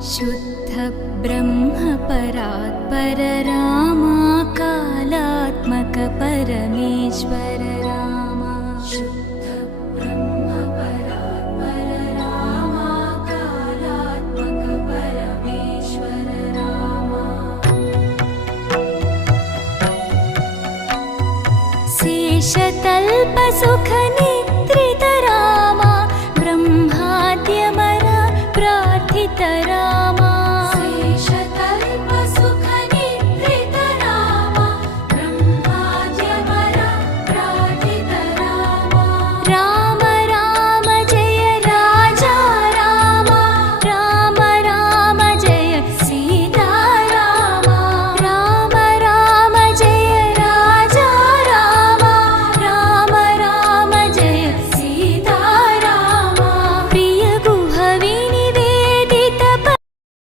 शुद्ध ब्रह्म परात्पर रामा कालात्मक परमेश्वर रामा शुद्ध ब्रह्म परात्पर रामा कालात्मक परमेश्वर रामा शेषतल्प सुख